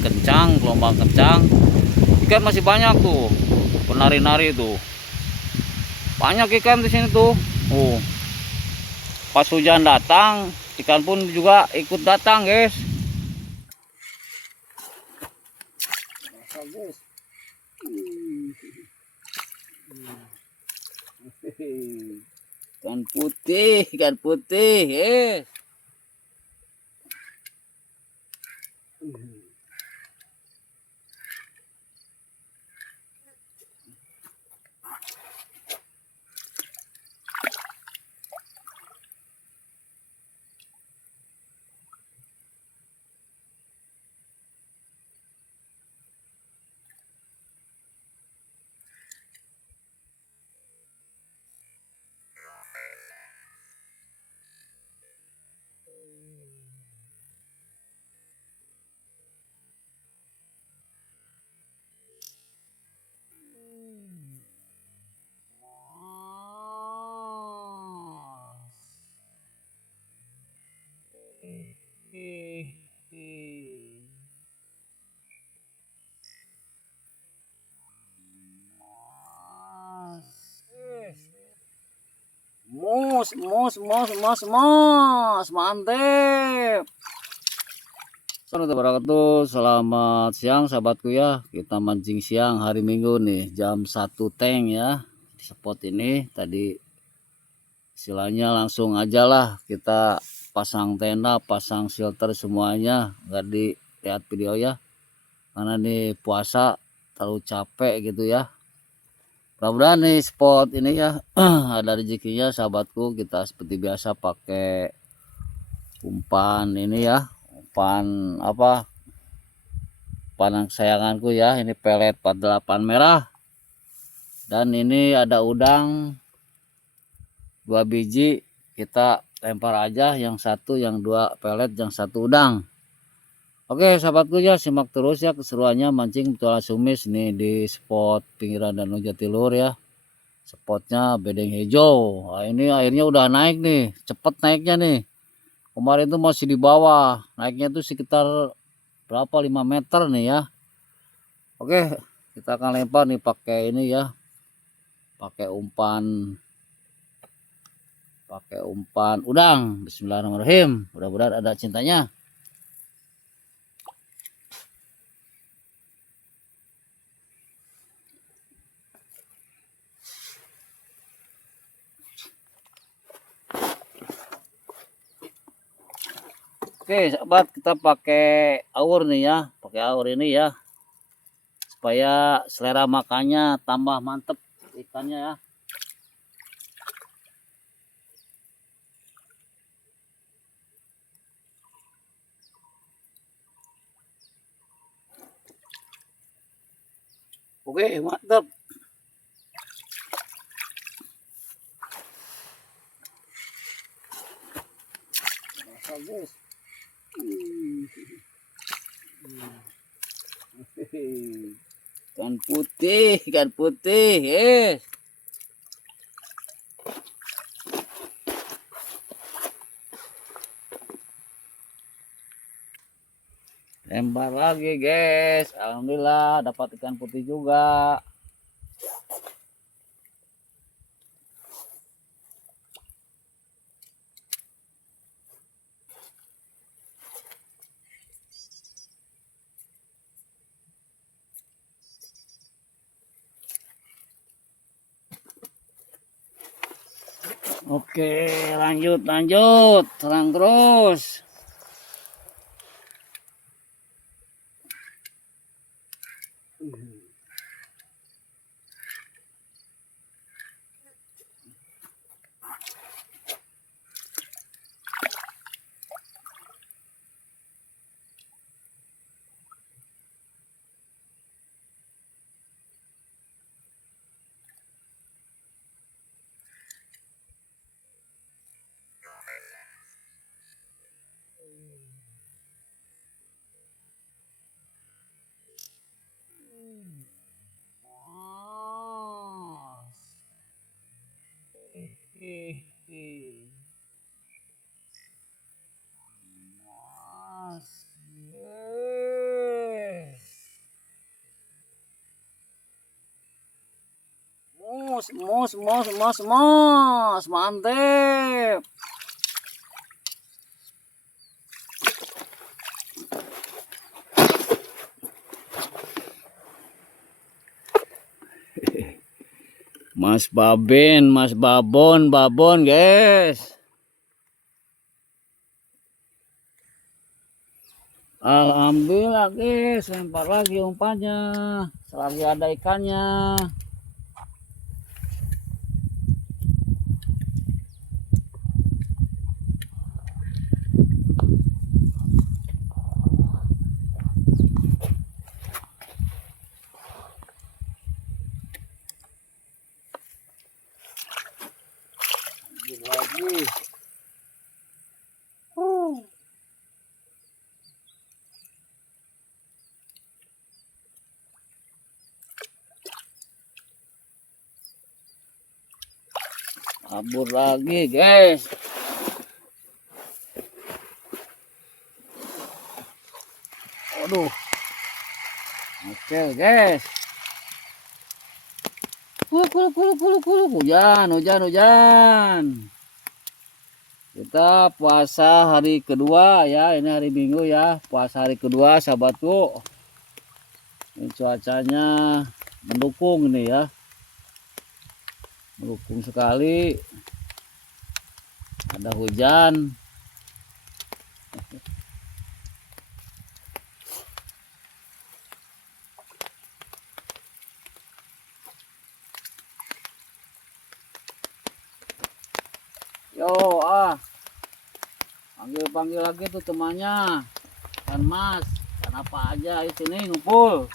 kencang, gelombang kencang, ikan masih banyak tuh, penari-nari tuh, banyak ikan di sini tuh. Pas hujan datang, ikan pun juga ikut datang, guys. Ikan putih, ikan putih, Mos, mantep. Assalamualaikum, selamat siang sahabatku ya. Kita mancing siang hari Minggu nih, jam 1 tank ya. Di spot ini tadi istilahnya langsung aja lah kita pasang tenda, pasang shelter semuanya, nggak dilihat video ya. Karena nih puasa terlalu capek gitu ya. Mudah-mudahan nih spot ini ya ada rezekinya sahabatku. Kita seperti biasa pakai umpan ini ya, umpan apa, umpan kesayanganku ya, ini pelet 48 merah. Dan ini ada udang 2 biji, kita lempar aja, yang satu, yang 2 pelet, yang 1 udang. Oke sahabatku ya, simak terus ya keseruannya mancing petualang sumis nih di spot pinggiran Danau Jatiluhur ya. Spotnya bedeng hijau. Nah, ini airnya udah naik nih, cepet naiknya nih. Kemarin tuh masih di bawah, naiknya tuh sekitar berapa, 5 meter nih ya. Oke, kita akan lempar nih pakai ini ya, pakai umpan udang. Bismillahirrahmanirrahim, mudah-mudahan ada cintanya. Oke sahabat, kita pakai aur nih ya, pakai aur ini ya, supaya selera makannya tambah mantep ikannya ya. Oke mantep. Guys, ikan putih, ikan putih, lempar lagi guys. Alhamdulillah dapat ikan putih juga. Oke, lanjut, serang terus. mos, mantep. Mas babon guys. Alhamdulillah guys, lempar lagi umpannya selagi ada ikannya. Lagi. Kabur lagi guys. Aduh. Oke guys. Hujan. Kita puasa hari kedua ya, ini hari Minggu ya, puasa hari kedua sahabatku. Ini cuacanya mendukung nih ya, mendukung sekali. Ada hujan. Yo panggil lagi tuh temannya, kan Mas, kan apa aja itu nih ngumpul.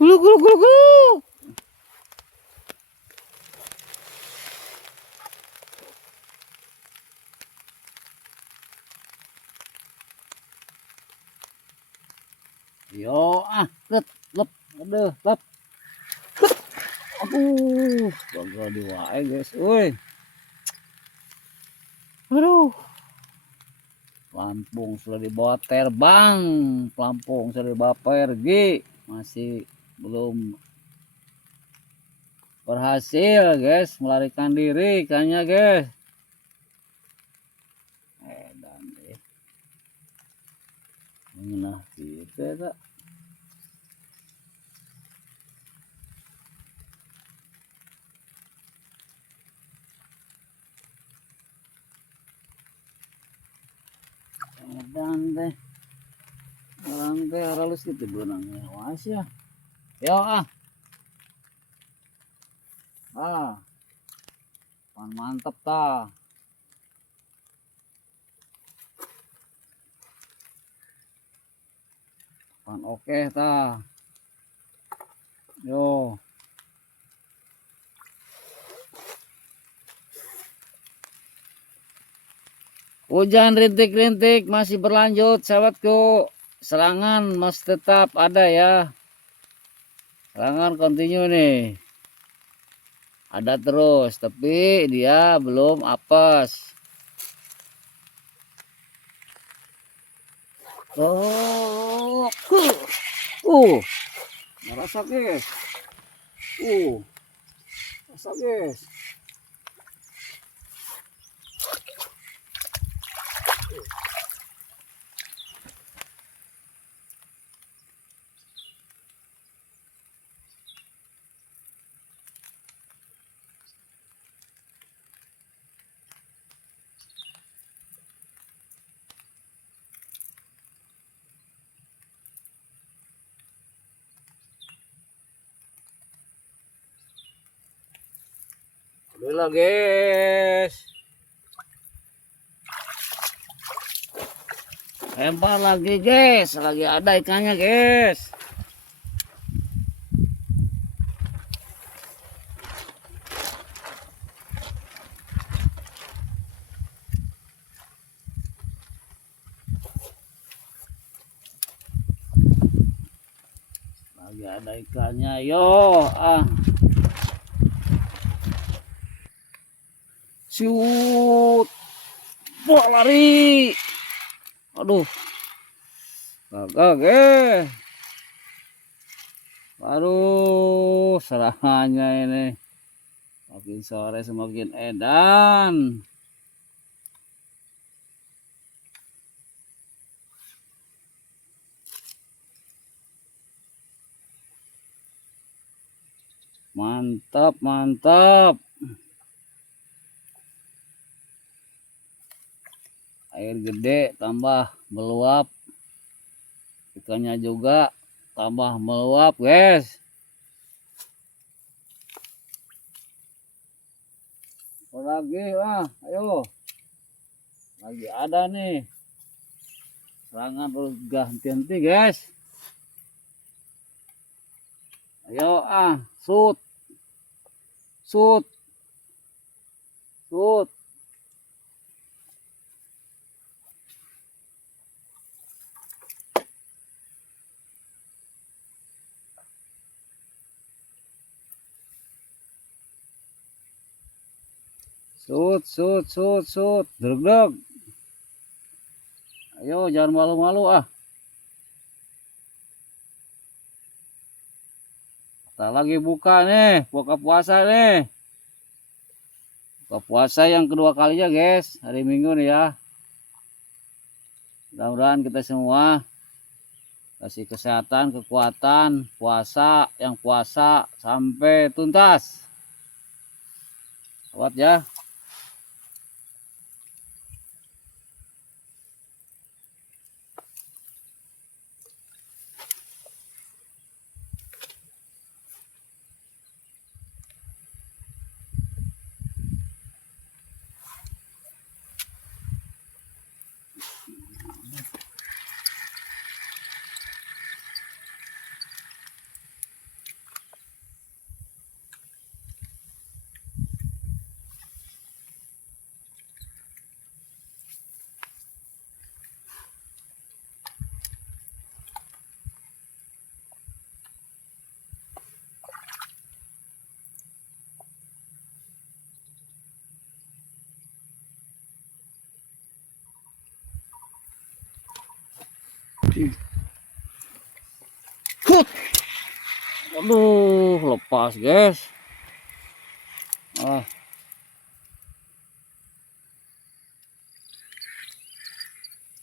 Gulu. Yo lep, aduh, lep. Aduh, bangga diwae guys, woi. Aduh. Pelampung sudah dibawa terbang, pelampung sudah dibawa pergi, masih belum berhasil guys melarikan diri ikannya guys. Dan nah gitu ya. Dan orang harus gitu benangnya was ya. Yo mantep ta. Oke ta. Yo. Hujan rintik-rintik masih berlanjut sahabatku. Serangan masih tetap ada ya. Serangan kontinu nih. Ada terus, tapi dia belum apes. Merasa guys. Merasa guys. Dulu guys. Lempar lagi guys, lagi ada ikannya guys. Lagi ada ikannya, yo shoot. Wah, lari. Aduh. Gagal, guys. Aduh, serangannya ini makin sore semakin edan. Mantap, mantap. Air gede tambah meluap. Ikannya juga tambah meluap, guys. Lagi, ayo. Lagi ada nih. Serangan terus ganti-ganti, guys. Ayo, shoot. Shoot. Shoot. Shoot, shoot, shoot, shoot. Deg-deg. Ayo, jangan malu-malu, Kita lagi buka nih, buka puasa nih. Buka puasa yang kedua kalinya, guys. Hari Minggu nih ya. Mudah-mudahan kita semua kasih kesehatan, kekuatan, puasa yang puasa sampai tuntas. Kuat ya. Aduh, lepas, guys.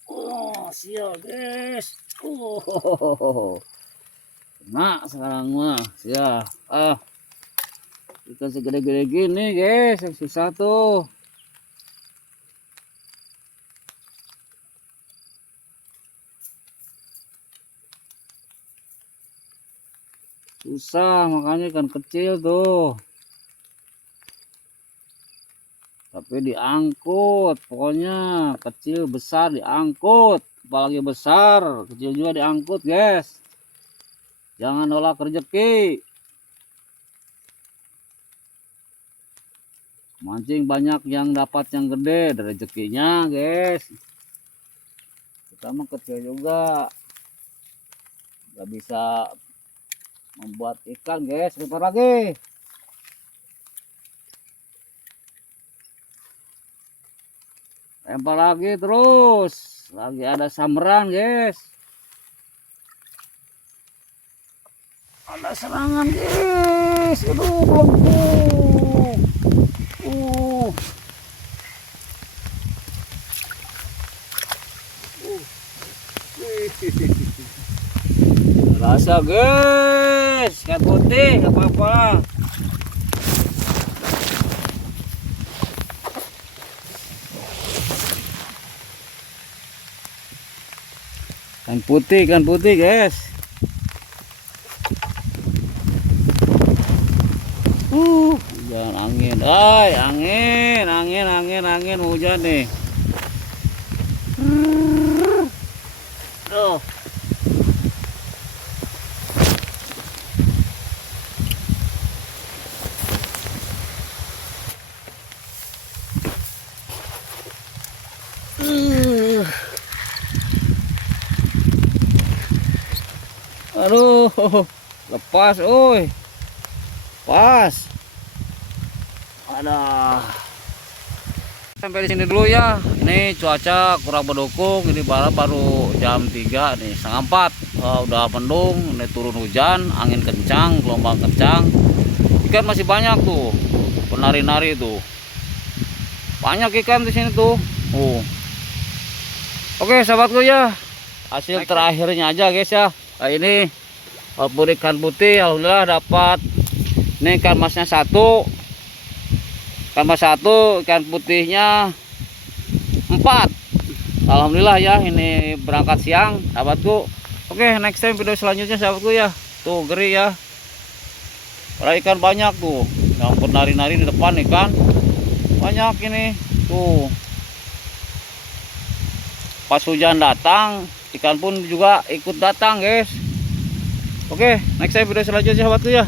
Oh, sial, guys. Kena sekarang mah, sial. Ikan segede-gede gini, guys, yang susah tuh. Susah, makanya ikan kecil tuh. Tapi diangkut, pokoknya kecil besar diangkut. Apalagi besar, kecil juga diangkut, guys. Jangan nolak rezeki. Mancing banyak yang dapat yang gede dari rezekinya, guys. Kita mah kecil juga. Gak bisa membuat ikan, guys. Lempar lagi. Lempar lagi terus. Lagi ada samran, guys. Ada serangan, guys. Aduh, melengkung. Rasa, guys. Ikan putih, gak apa-apa. Ikan putih, guys. Hujan angin, angin hujan nih. Tuh. Aduh, lepas, oi. Pas. Ada. Sampai di sini dulu ya. Ini cuaca kurang mendukung. Ini baru jam 3 nih, setengah 4. Udah mendung, ini turun hujan, angin kencang, gelombang kencang. Ikan masih banyak tuh, penari-nari tuh. Banyak ikan di sini tuh. Oke, sahabatku ya. Hasil terakhirnya aja guys ya. Nah, ini walaupun ikan putih alhamdulillah dapat. Ini ikan masnya 1. Ikan mas 1, ikan putihnya 4. Alhamdulillah ya, ini berangkat siang sahabatku. Oke, next time video selanjutnya sahabatku ya. Tuh geri ya. Ada ikan banyak tuh. Yang bernari-nari di depan ikan. Banyak ini. Tuh. Pas hujan datang, ikan pun juga ikut datang, guys. Oke, next time video selanjutnya sahabatku ya.